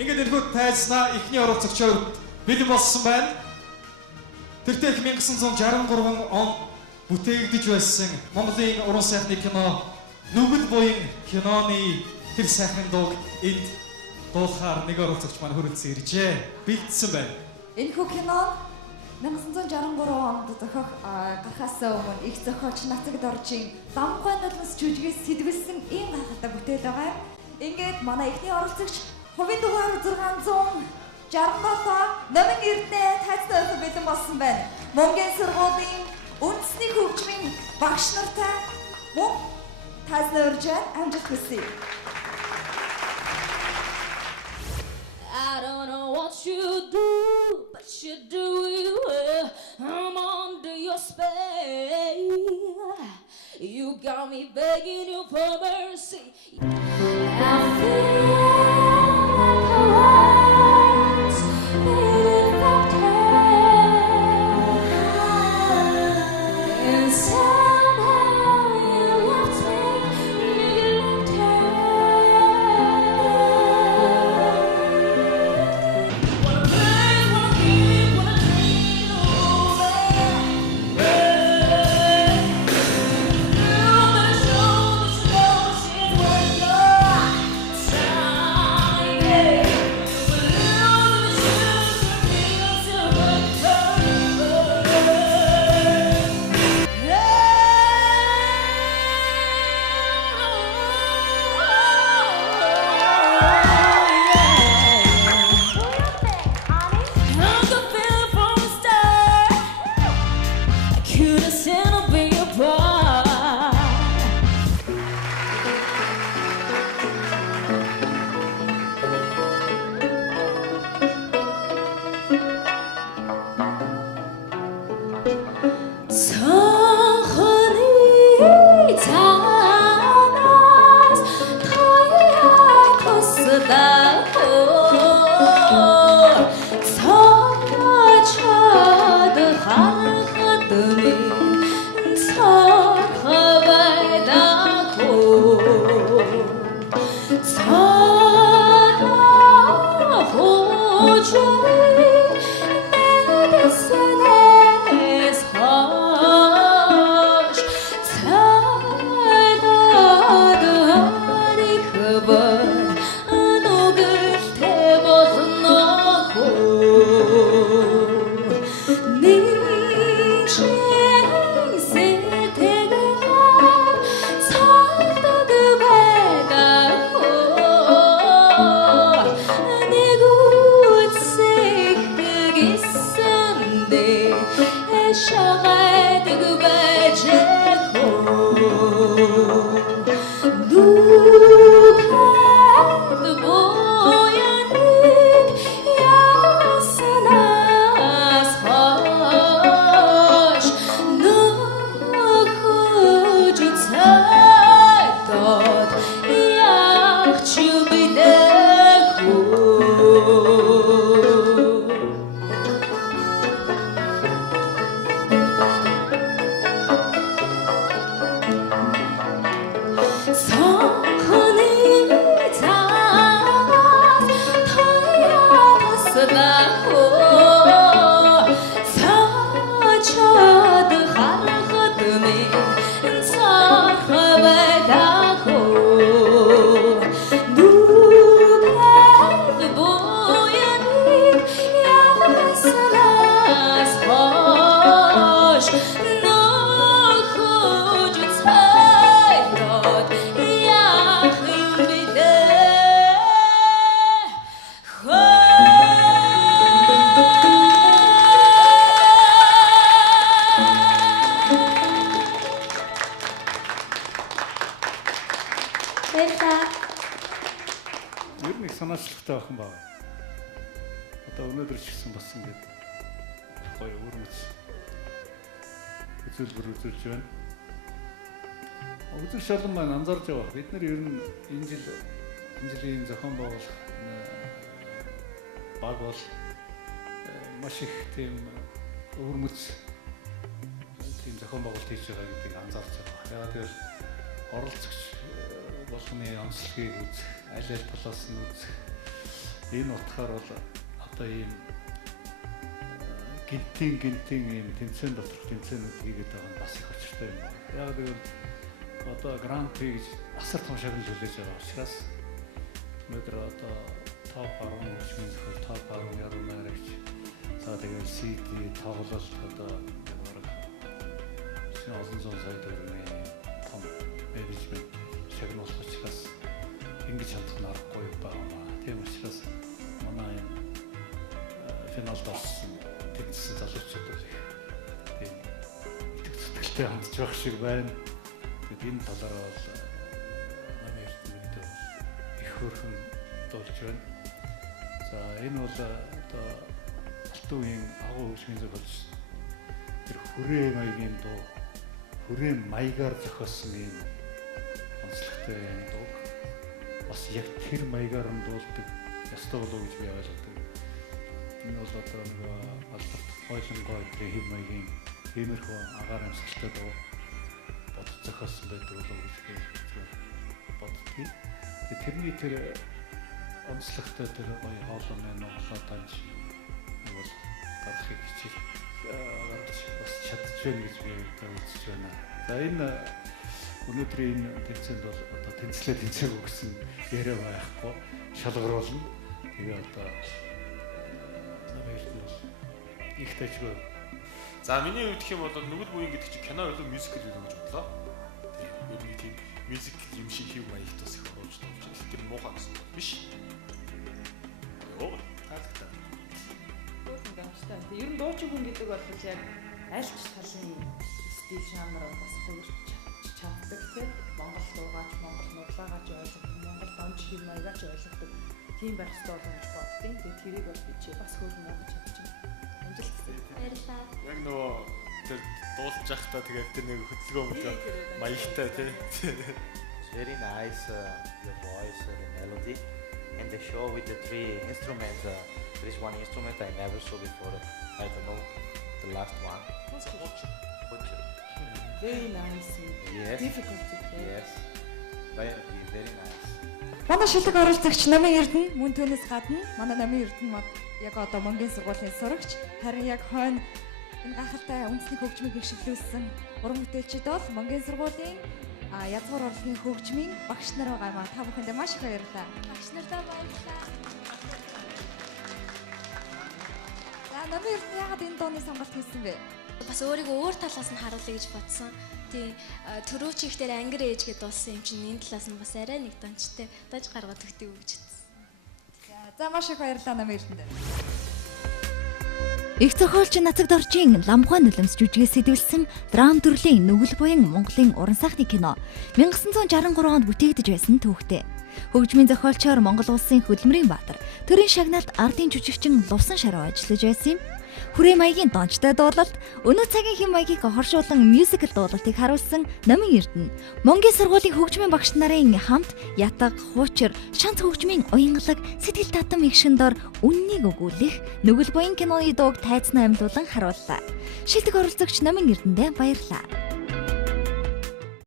Ингээд энэхүү тайзнаа эхний оролцогчоор бэлэн болсон байна. Тэртээ 1963 он бүтээгдэж байсан Монголын уран сайхны кино Нүгэл буян киноны тэр сайхан дууг энд дуулахаар нэг оролцогч маань хөрөлцсөн иржээ. Бэлдсэн байна. Энэхүү кино 1963 онд гарахаас өмнө их зохиолч Нацаг Доржийн Дамгай нулимс жүжигээс сэтгүүлсэн ийм гайхалтай бүтээл байгаа. Ингээд манай эхний оролцогч хувийн дугаар 667 номын эрдэнэ тайцтай бэлэн болсон байна. Монголын сургуулийн үндэсний хөгжмийн багш нартай мөн тайцны урьжaan амжилт хүсье. I don't know what you do, but you do it well. I'm under your spell. You got me begging you for mercy. I feel like a once needed a and somehow you left me санаачлахтай байх юм байна. Одоо өнөөдөр ч гэсэн бас ингээд гоё өрмөц үзүүлбэр үзүүлж байна. Үзэл шалган маань анзаарж байгаа. Бид нар ер нь энэ жилийн зохион байгуулах баг бол маш их тийм өрмөц тийм зохион байгуулалт хийж байгаа гэдгийг анзаарч байгаа. Яагаад гэвэл оролцогч болгоны онцлогийг үзэх, аль аль талаас нь үзэх, Энэ утгаар бол одоо ийм гинтийн ийм тэмцээн доторх тэмцээнүүд хийгээд байгаа нь бас их очиртай юм байна. Яг тэгвэл одоо Гран При гэж асар том шагнал хүлээж байгаа учраас өнөөдөр одоо топ 10 хөгжмийн зөвхөн топ 10 яруу найрагч за тэгээд CD тоглолт одоо олон зуун сая төгрөгийн том менежмент шагнуулах учраас ингэж хандах нь аргагүй байна. Тийм учраас манай финалд болсон тэнцсэн залуучууд бол тийм итгэж сэтгэлтэй хандж байх шиг байна. Тэгэд энэ талаараа бол манай эрдэмтэд их хөрхөн дуулж байна. За энэ бол одоо Алтан үеийн агуу хөгжмийн зохиолч тэр хүрээ маягийн дуу хүрээ маягаар зохиосон юм онцлогтой юм дуу. Бас яг тэр маягаар нь дуулдаг ёстой болов гэж би ойлгодог. Энэ бол одоо нэг алдарт хойлонгой хэв маягийн иймэрхүү агаар амьсгалтай дуу бодож зохиосон байдаг болов гэж би боддгийг. Тэрний тэр онцлогтой тэр гоё хоолойны Монголоо таньж бол гарахыг хичээл бас чадчихвэн гэж би үзэж байна. За энэ өнөөдрийн тэмцээнд бол одоо тэнцээгүй гэсэн яриа байхгүй шалгаруулна. Тэгээ одоо намайг их тажгүй. За миний хувьд гэх юм бол нүгэл буян гэдэг чинь кино болов мюзикл юу гэж бодлоо. Тэгээ тийм мюзик юм шиг хийв маягт бас их оруулж тавьж тэр муухай гэсэн бол биш. Оо таатай. Ер нь дуучин хүн гэдэг бол яг аль ч талын стил жанр бас хөвөрч чаддаг тийм Монгол дуугаач, Монгол нудлаагаач ойлгодог, Монгол донч хэм маягаач ойлгодог тийм байх ёстой болж боддیں۔ Тэгээд тэрийг бол би чи бас хөргөн ойлгож чадчихна. Амжилт хүсье. Баярлалаа. Яг нөгөө тэр дуулж байхдаа тэгээд тэр нэг хөдөлгөөн маягтай тийм. Very nice your voice and melody and the show with the three instruments. There is one instrument I never saw before. I don't know the last one. What's it? Hoche. Very nice. Yes. Difficult to play. Yes. Very nice. Манай шилдэг оролцогч Намын Эрдэнэ мөн түүнээс гадна манай Намын Эрдэнэ яг одоо Монголын сургуулийн сурагч харин яг хойно энэ гахалтай үндэсний хөгжмийг гიშгэлүүлсэн уран бүтээлчид бол Монголын сургуулийн язгуур урлагийн хөгжмийн багш нар байгаа юм а. Та бүхэндээ маш их баярлалаа. Багш нартаа баярлалаа. Намын Эрдэнэ яагаад энэ дууны сонголт хийсэн бэ? Бас өөрийгөө өөр талаас нь харуулъя гэж бодсон. Тийм түрүү чихдэр ангир ээж гэдээ болсон юм чинь энэ талаас нь бас арай нэг дончтой даж гаргаад өгдөг үү гэж бодсон. За маш их баярлалаа Намын Эрдэнэ. Их зохиолч Нацаг Доржийн Ламхай нулимс жүжигээс сэтгүүлсэн драм төрлийн Нүгэл буян Монголын уран сайхны кино 1963 онд бүтээгдэж байсан түүхтэй. Хөгжмийн зохиолчоор Монгол улсын хөдөлмөрийн баатар төрийн шагналт ардын жүжигчин Лувсан Шаруу ажиллаж байсан юм. Хүрээ маягийн дончтой дуулалт, өнөө цагийн хэм маягийг оршуулан мюзикл дуулалтыг харуулсан Намын Эрдэнэ Монголын сургуулийн хөгжмийн багш нарын хамт ятаг, хуучир, шанц хөгжмийн уянгалаг, сэтгэл татам их шиндор үннийг өгүүлэх Нүгэл буян киноны дууг тайцнаа амьлуулан харууллаа. Шилдэг оролцогч Намын Эрдэнэд баярлалаа.